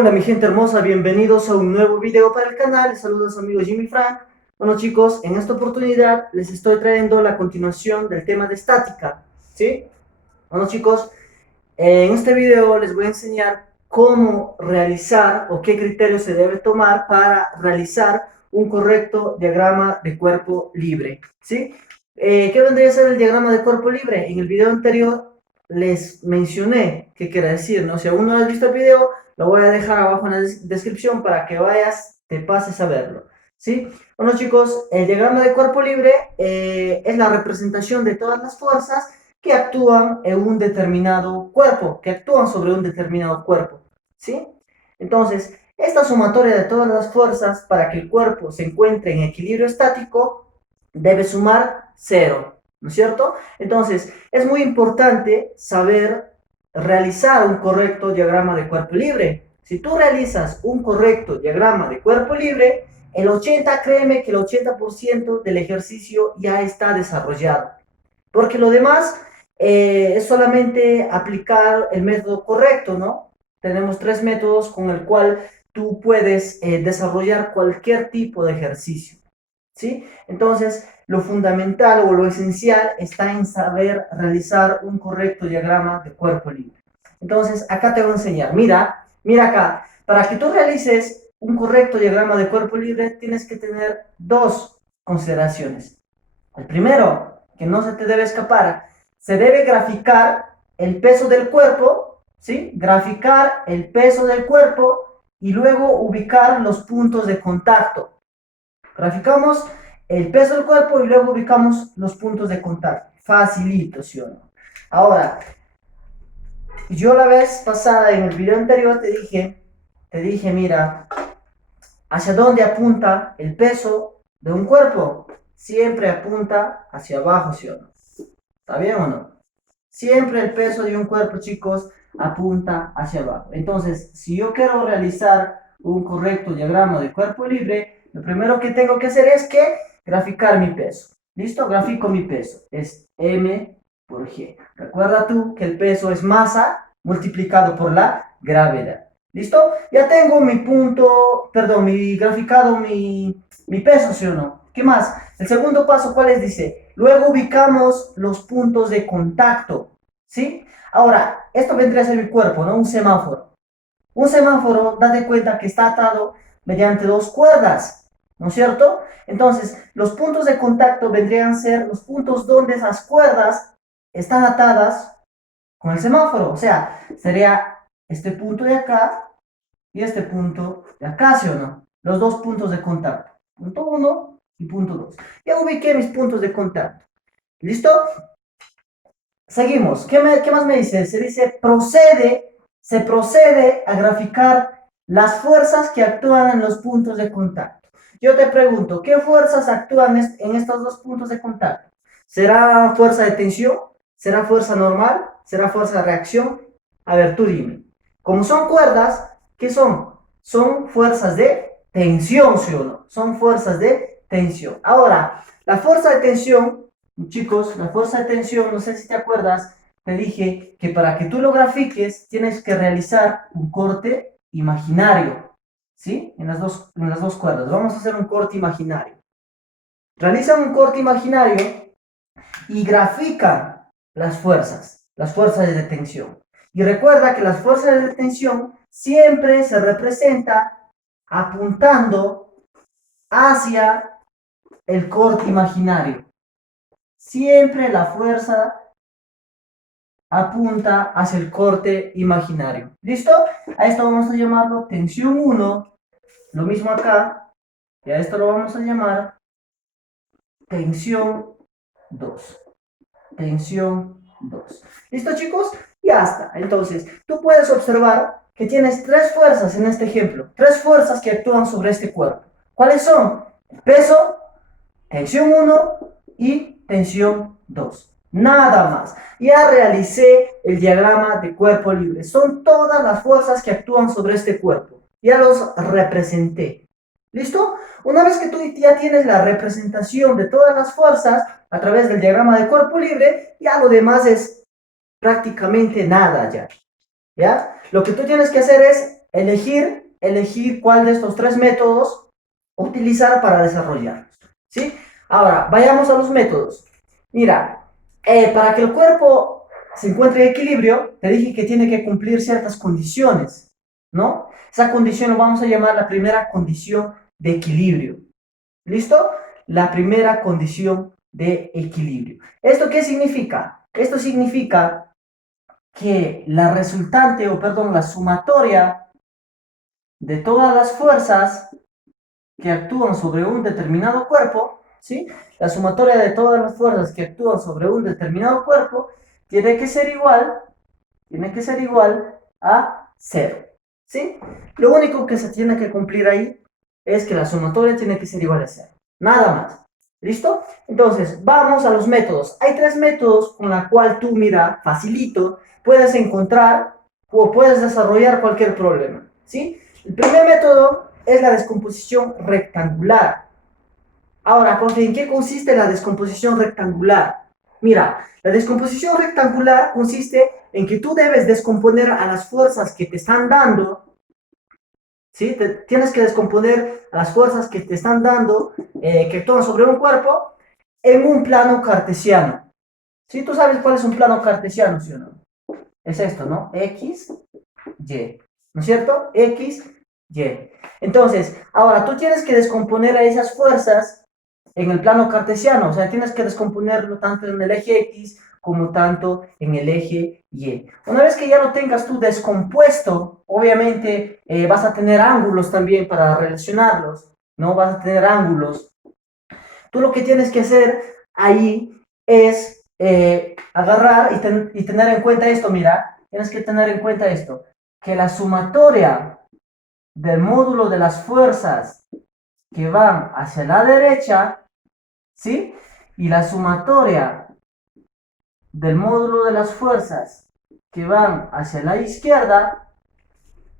Hola mi gente hermosa, bienvenidos a un nuevo video para el canal. Les saluda a su amigo Jimmy Frank. Bueno chicos, en esta oportunidad les estoy trayendo la continuación del tema de estática, ¿sí? Bueno chicos, en este video les voy a enseñar cómo realizar o qué criterios se debe tomar para realizar un correcto diagrama de cuerpo libre, ¿sí? ¿Qué vendría a ser el diagrama de cuerpo libre? En el video anterior les mencioné qué quiere decir, ¿no? Si aún no has visto el video, lo voy a dejar abajo en la descripción para que vayas, te pases a verlo, ¿sí? Bueno chicos, el diagrama de cuerpo libre es la representación de todas las fuerzas que actúan en un determinado cuerpo, que actúan sobre un determinado cuerpo, ¿sí? Entonces, esta sumatoria de todas las fuerzas para que el cuerpo se encuentre en equilibrio estático debe sumar 0, ¿no es cierto? Entonces, es muy importante saber realizar un correcto diagrama de cuerpo libre. Si tú realizas un correcto diagrama de cuerpo libre, créeme que el 80% del ejercicio ya está desarrollado. Porque lo demás es solamente aplicar el método correcto, ¿no? Tenemos 3 métodos con el cual tú puedes desarrollar cualquier tipo de ejercicio, ¿sí? Entonces, lo fundamental o lo esencial está en saber realizar un correcto diagrama de cuerpo libre. Entonces, acá te voy a enseñar. Mira acá. Para que tú realices un correcto diagrama de cuerpo libre, tienes que tener 2 consideraciones. El primero, que no se te debe escapar, se debe graficar el peso del cuerpo, ¿sí? Graficar el peso del cuerpo y luego ubicar los puntos de contacto. Graficamos el peso del cuerpo y luego ubicamos los puntos de contacto. Facilito, ¿sí o no? Ahora, yo la vez pasada en el video anterior te dije, mira, ¿hacia dónde apunta el peso de un cuerpo? Siempre apunta hacia abajo, ¿sí o no? ¿Está bien o no? Siempre el peso de un cuerpo, chicos, apunta hacia abajo. Entonces, si yo quiero realizar un correcto diagrama de cuerpo libre, lo primero que tengo que hacer es que graficar mi peso. ¿Listo? Grafico mi peso. Es M por G. Recuerda tú que el peso es masa multiplicado por la gravedad. ¿Listo? Ya tengo mi punto, perdón, mi graficado, mi peso, ¿sí o no? ¿Qué más? El segundo paso, ¿cuál es? Dice, luego ubicamos los puntos de contacto, ¿sí? Ahora, esto vendría a ser mi cuerpo, ¿no? Un semáforo. Un semáforo, date cuenta que está atado mediante 2 cuerdas, ¿no es cierto? Entonces, los puntos de contacto vendrían a ser los puntos donde esas cuerdas están atadas con el semáforo. O sea, sería este punto de acá y este punto de acá, ¿sí o no? Los 2 puntos de contacto. Punto 1 y punto 2. Ya ubiqué mis puntos de contacto. ¿Listo? Seguimos. ¿Qué más me dice? Se dice se procede a graficar las fuerzas que actúan en los puntos de contacto. Yo te pregunto, ¿qué fuerzas actúan en estos 2 puntos de contacto? ¿Será fuerza de tensión? ¿Será fuerza normal? ¿Será fuerza de reacción? A ver, tú dime. Como son cuerdas, ¿qué son? Son fuerzas de tensión, ¿sí o no? Son fuerzas de tensión. Ahora, la fuerza de tensión, chicos, la fuerza de tensión, no sé si te acuerdas, te dije que para que tú lo grafiques tienes que realizar un corte imaginario, ¿sí? En las dos cuerdas. Vamos a hacer un corte imaginario. Realizan un corte imaginario y grafican las fuerzas de tensión. Y recuerda que las fuerzas de tensión siempre se representan apuntando hacia el corte imaginario. Siempre la fuerza apunta hacia el corte imaginario. ¿Listo? A esto vamos a llamarlo tensión 1. Lo mismo acá. Y a esto lo vamos a llamar tensión 2. Tensión 2. ¿Listo, chicos? Ya está. Entonces, tú puedes observar que tienes 3 fuerzas en este ejemplo. 3 fuerzas que actúan sobre este cuerpo. ¿Cuáles son? El peso, tensión 1 y tensión 2. Nada más. Ya realicé el diagrama de cuerpo libre. Son todas las fuerzas que actúan sobre este cuerpo. Ya los representé. ¿Listo? Una vez que tú ya tienes la representación de todas las fuerzas a través del diagrama de cuerpo libre, ya lo demás es prácticamente nada ya. ¿Ya? Lo que tú tienes que hacer es elegir cuál de estos tres métodos utilizar para desarrollarlos, ¿sí? Ahora, vayamos a los métodos. Mira, para que el cuerpo se encuentre en equilibrio, te dije que tiene que cumplir ciertas condiciones, ¿no? Esa condición lo vamos a llamar la primera condición de equilibrio. ¿Listo? La primera condición de equilibrio. ¿Esto qué significa? Esto significa que la resultante, o perdón, la sumatoria de todas las fuerzas que actúan sobre un determinado cuerpo, ¿sí? La sumatoria de todas las fuerzas que actúan sobre un determinado cuerpo tiene que ser igual a 0, ¿sí? Lo único que se tiene que cumplir ahí es que la sumatoria tiene que ser igual a 0. Nada más. ¿Listo? Entonces, vamos a los métodos. Hay tres métodos con la cual tú, mira, facilito, puedes encontrar o puedes desarrollar cualquier problema, ¿sí? El primer método es la descomposición rectangular. Ahora, profe, ¿en qué consiste la descomposición rectangular? Mira, la descomposición rectangular consiste en que tú debes descomponer a las fuerzas que te están dando, ¿sí? Tienes que descomponer a las fuerzas que te están dando, que actúan sobre un cuerpo, en un plano cartesiano. ¿Sí? ¿Tú sabes cuál es un plano cartesiano, sí o no? Es esto, ¿no? X, Y. ¿No es cierto? X, Y. Entonces, ahora tú tienes que descomponer a esas fuerzas en el plano cartesiano, o sea, tienes que descomponerlo tanto en el eje X como tanto en el eje Y. Una vez que ya lo tengas tú descompuesto, obviamente vas a tener ángulos también para relacionarlos, ¿no? Vas a tener ángulos. Tú lo que tienes que hacer ahí es agarrar y tener en cuenta esto, mira, tienes que tener en cuenta esto, que la sumatoria del módulo de las fuerzas que van hacia la derecha, ¿sí? Y la sumatoria del módulo de las fuerzas que van hacia la izquierda,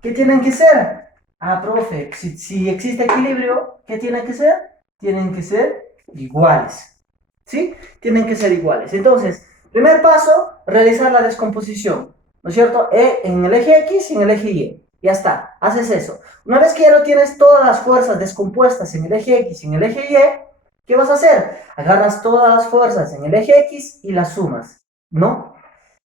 ¿qué tienen que ser? Ah, profe, si existe equilibrio, ¿qué tienen que ser? Tienen que ser iguales, ¿sí? Tienen que ser iguales. Entonces, primer paso, realizar la descomposición, ¿no es cierto? En el eje X y en el eje Y. Ya está, haces eso. Una vez que ya lo tienes todas las fuerzas descompuestas en el eje X y en el eje Y, ¿qué vas a hacer? Agarras todas las fuerzas en el eje X y las sumas, ¿no?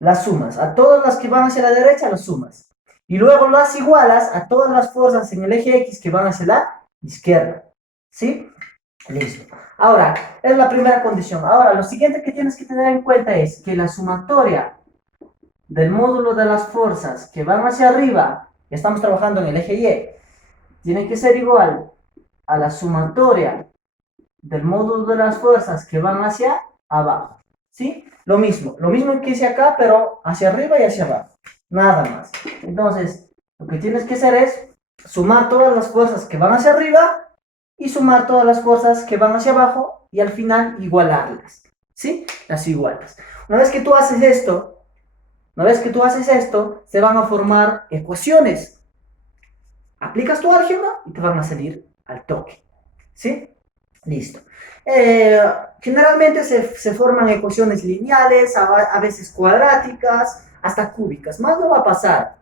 Las sumas. A todas las que van hacia la derecha, las sumas. Y luego las igualas a todas las fuerzas en el eje X que van hacia la izquierda, ¿sí? Listo. Ahora, es la primera condición. Ahora, lo siguiente que tienes que tener en cuenta es que la sumatoria del módulo de las fuerzas que van hacia arriba, estamos trabajando en el eje Y, tiene que ser igual a la sumatoria del módulo de las fuerzas que van hacia abajo, ¿sí? Lo mismo que hice acá, pero hacia arriba y hacia abajo, nada más. Entonces, lo que tienes que hacer es sumar todas las fuerzas que van hacia arriba y sumar todas las fuerzas que van hacia abajo y al final igualarlas, ¿sí? Las igualas. Una vez que tú haces esto, se van a formar ecuaciones. Aplicas tu álgebra y te van a salir al toque, ¿sí? Listo. Generalmente se forman ecuaciones lineales, a veces cuadráticas, hasta cúbicas. Más no va a pasar.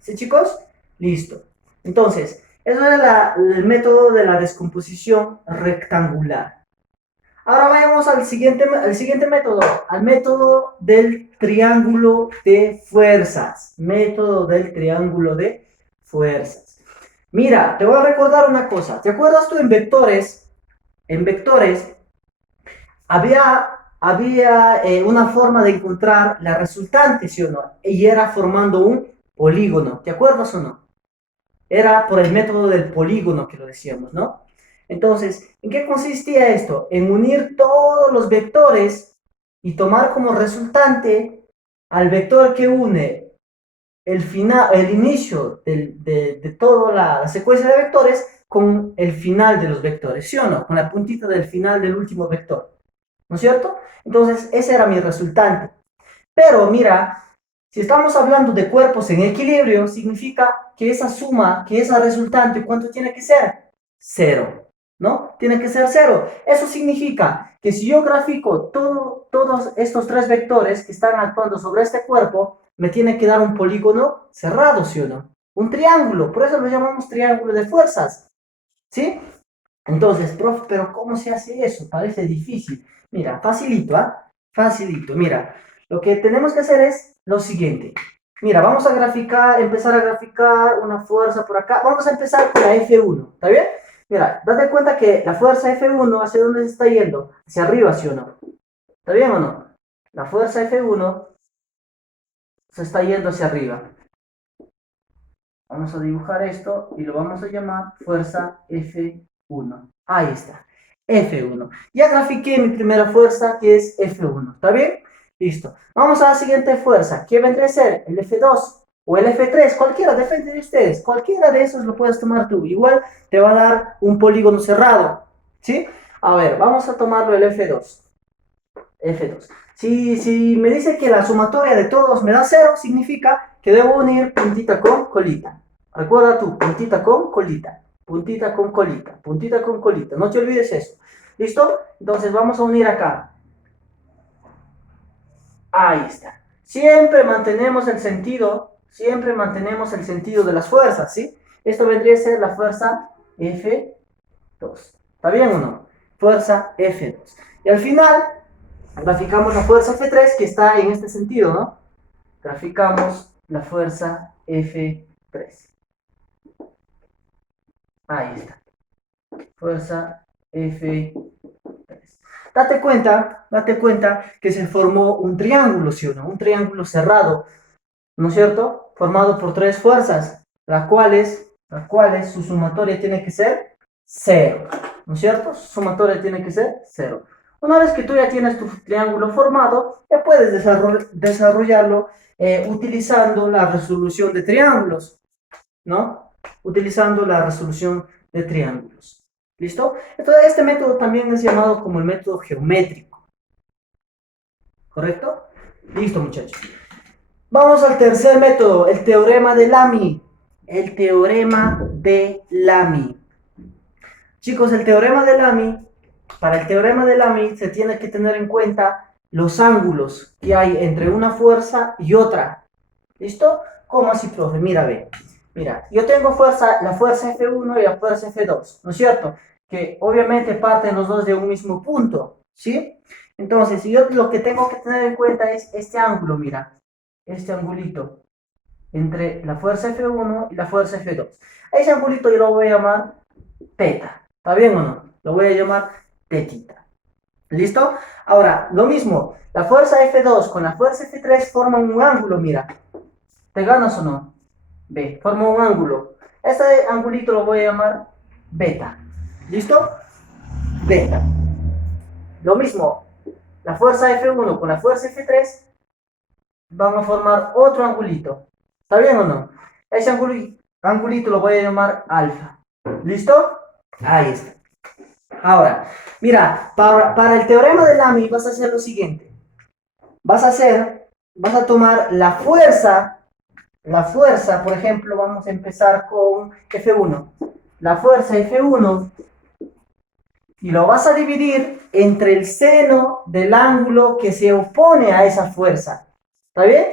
¿Sí, chicos? Listo. Entonces, eso es el método de la descomposición rectangular. Ahora vayamos al siguiente método, al método del triángulo de fuerzas. Método del triángulo de fuerzas. Mira, te voy a recordar una cosa. ¿Te acuerdas tú en vectores? En vectores había una forma de encontrar la resultante, ¿sí o no? Y era formando un polígono. ¿Te acuerdas o no? Era por el método del polígono que lo decíamos, ¿no? Entonces, ¿en qué consistía esto? En unir todos los vectores y tomar como resultante al vector que une el inicio de toda la secuencia de vectores con el final de los vectores, ¿sí o no? Con la puntita del final del último vector, ¿no es cierto? Entonces, ese era mi resultante. Pero mira, si estamos hablando de cuerpos en equilibrio, significa que esa suma, que esa resultante, ¿cuánto tiene que ser? 0, ¿no? Tiene que ser 0. Eso significa que si yo grafico todos estos tres vectores que están actuando sobre este cuerpo, me tiene que dar un polígono cerrado, ¿sí o no? un triángulo, por eso lo llamamos triángulo de fuerzas, ¿sí? Entonces, profe, pero ¿cómo se hace eso? Parece difícil. Mira, facilito, ¿ah? Facilito. Mira, lo que tenemos que hacer es lo siguiente. Mira, vamos a graficar, empezar a graficar una fuerza por acá. Vamos a empezar con la F1, ¿está bien? Mira, date cuenta que la fuerza F1, ¿hacia dónde se está yendo? Hacia arriba, ¿sí o no? ¿Está bien o no? La fuerza F1 se está yendo hacia arriba. Vamos a dibujar esto y lo vamos a llamar fuerza F1. Ahí está, F1. Ya grafiqué mi primera fuerza, que es F1. ¿Está bien? Listo. Vamos a la siguiente fuerza. ¿Qué vendría a ser? ¿El F2 o el F3? Cualquiera, depende de ustedes. Cualquiera de esos lo puedes tomar tú. Igual te va a dar un polígono cerrado. ¿Sí? A ver, vamos a tomarlo el F2. F2. Si me dice que la sumatoria de todos me da 0, significa que debo unir puntita con colita. Recuerda tú, puntita con colita, puntita con colita, puntita con colita. No te olvides eso. ¿Listo? Entonces vamos a unir acá. Ahí está. Siempre mantenemos el sentido de las fuerzas, ¿sí? Esto vendría a ser la fuerza F2. ¿Está bien o no? Fuerza F2. Y al final graficamos la fuerza F3 que está en este sentido, ¿no? Graficamos la fuerza F3. Ahí está. Fuerza F3. Date cuenta que se formó un triángulo, ¿sí o no? Un triángulo cerrado, ¿no es cierto? Formado por tres fuerzas, las cuales su sumatoria tiene que ser 0, ¿no es cierto? Su sumatoria tiene que ser 0. Una vez que tú ya tienes tu triángulo formado, ya puedes desarrollarlo utilizando la resolución de triángulos, ¿no? Utilizando la resolución de triángulos. ¿Listo? Entonces, este método también es llamado como el método geométrico. ¿Correcto? Listo, muchachos. Vamos al tercer método, el teorema de Lamy. El teorema de Lamy. Chicos, el teorema de Lamy, para el teorema de Lamy se tiene que tener en cuenta los ángulos que hay entre una fuerza y otra. ¿Listo? ¿Cómo así, profe? Mira, ve. Mira, yo tengo la fuerza F1 y la fuerza F2, ¿no es cierto? Que obviamente parten los dos de un mismo punto, ¿sí? Entonces, yo lo que tengo que tener en cuenta es este ángulo, mira, este angulito entre la fuerza F1 y la fuerza F2. A ese angulito yo lo voy a llamar teta, ¿está bien o no? Lo voy a llamar tetita. ¿Listo? Ahora, lo mismo, la fuerza F2 con la fuerza F3 forman un ángulo, mira. ¿Te ganas o no? Ve, forma un ángulo. Este angulito lo voy a llamar beta. ¿Listo? Beta. Lo mismo, la fuerza F1 con la fuerza F3 van a formar otro angulito. ¿Está bien o no? Ese angulito lo voy a llamar alfa. ¿Listo? Ahí está. Ahora, mira, para el teorema de Lamy vas a hacer lo siguiente. Vas a tomar la fuerza, por ejemplo, vamos a empezar con F1. La fuerza F1 y lo vas a dividir entre el seno del ángulo que se opone a esa fuerza. ¿Está bien?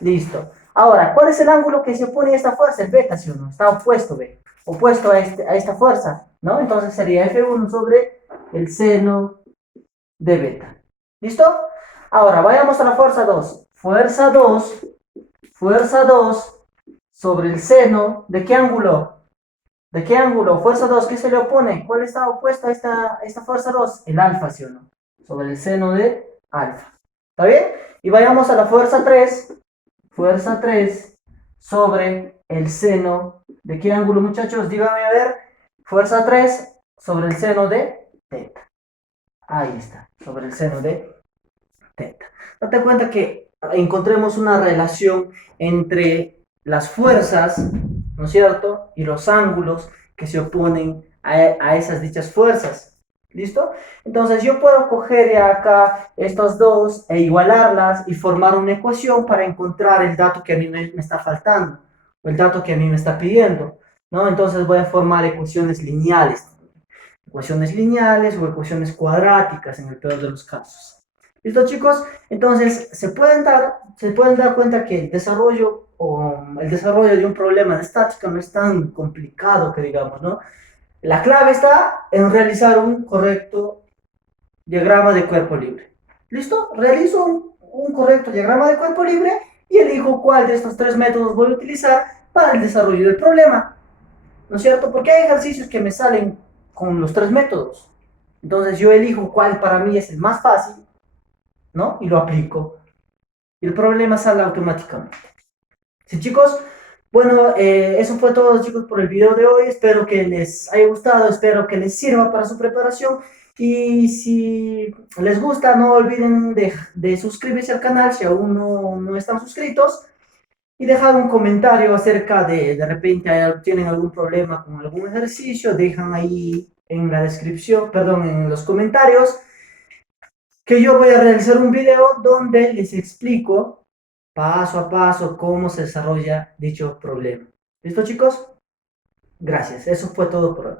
Listo. Ahora, ¿cuál es el ángulo que se opone a esta fuerza? El beta, ¿sí o no? Está opuesto, ¿ve? Opuesto a esta fuerza, ¿no? Entonces sería F1 sobre el seno de beta. ¿Listo? Ahora, vayamos a la fuerza 2. Fuerza 2 sobre el seno, ¿de qué ángulo? ¿De qué ángulo? Fuerza 2, ¿qué se le opone? ¿Cuál está opuesta a esta fuerza 2? El alfa, ¿sí o no? Sobre el seno de alfa. ¿Está bien? Y vayamos a la fuerza 3. Fuerza 3 sobre el seno. ¿De qué ángulo, muchachos? Díganme a ver. Fuerza 3 sobre el seno de teta. Ahí está, sobre el seno de teta. Date cuenta que encontremos una relación entre las fuerzas, ¿no es cierto? Y los ángulos que se oponen a esas dichas fuerzas. ¿Listo? Entonces yo puedo coger de acá estas dos e igualarlas y formar una ecuación para encontrar el dato que a mí me está faltando, o el dato que a mí me está pidiendo, ¿no? Entonces voy a formar ecuaciones lineales o ecuaciones cuadráticas en el peor de los casos. ¿Listo, chicos? Entonces se pueden dar cuenta que el desarrollo o el desarrollo de un problema de estática no es tan complicado que digamos, ¿no? La clave está en realizar un correcto diagrama de cuerpo libre. ¿Listo? Realizo un correcto diagrama de cuerpo libre y elijo cuál de estos tres métodos voy a utilizar para el desarrollo del problema. ¿No es cierto? Porque hay ejercicios que me salen con los tres métodos. Entonces yo elijo cuál para mí es el más fácil, ¿no? Y lo aplico. Y el problema sale automáticamente. Sí, chicos. Bueno, eso fue todo, chicos, por el video de hoy. Espero que les haya gustado, espero que les sirva para su preparación. Y si les gusta, no olviden de suscribirse al canal si aún no están suscritos. Y dejar un comentario acerca de repente tienen algún problema con algún ejercicio, dejan ahí en la descripción, perdón, en los comentarios, que yo voy a realizar un video donde les explico paso a paso cómo se desarrolla dicho problema. ¿Listo, chicos? Gracias, eso fue todo por hoy.